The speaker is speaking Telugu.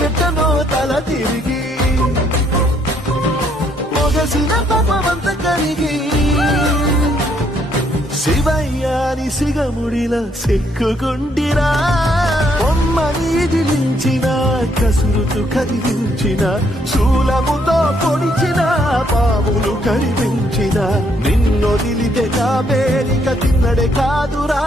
గెట్టనో తల తిరిగి మొగసిన పాపమంత కరిగి శివయ్యాని సిగముడిలా సిక్కుకుండిరా బొమ్మ నీదిలించిన కసురుతూ కదిలించిన శూలముతో పొడిచిన పాములు కరిపించిన నిన్నొదిలితే కాబేరిక తిన్నడే కాదురా